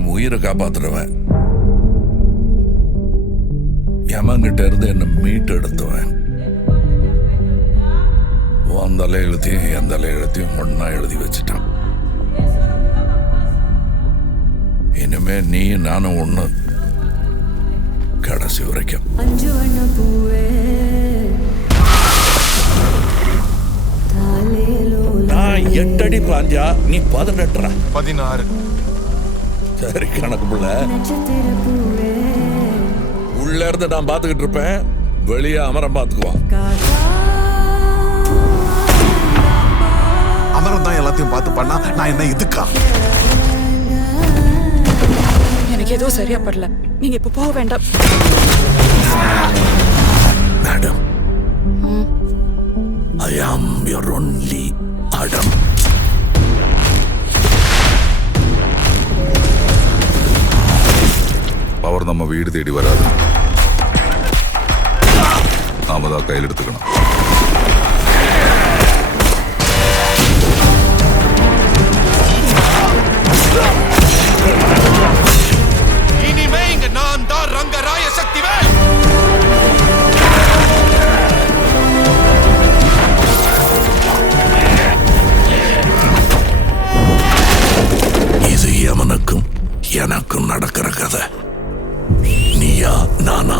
என் உயிரை காப்பாத்துறவன், யமங்கிட்ட இருந்து என்ன மீட்டு எடுத்துவன். உன் தலை எழுத்தையும் என் தலை எழுத்தையும் ஒன்னா எழுதி வச்சுட்டான். இனிமே நீ நானும் ஒண்ணு, கடைசி வரைக்கும். நான் 8 அடி பாஞ்சா நீ 18. 16. சரி கணக்கு புள்ள. உள்ள இருந்து நான் பாத்துக்கிட்டு இருப்பேன், வெளியே அமரம் பாத்துக்குவான். அமரம் தான் எல்லாத்தையும் பார்த்து பண்ணா நான் என்ன இதுக்கா? எனக்கு எதுவும் சரியா படல, நீங்க இப்ப போக வேண்டாம். Madam, I am your only Adam. Power நம்ம வீடு தேடி வராது, நாம தான் கையில் எடுத்துக்கணும். இனிமே இங்க நான் தான் ரங்கராய சக்திவேல். இது யமனுக்கும் எனக்கும் நடக்கிற கதை. நீயா நானா?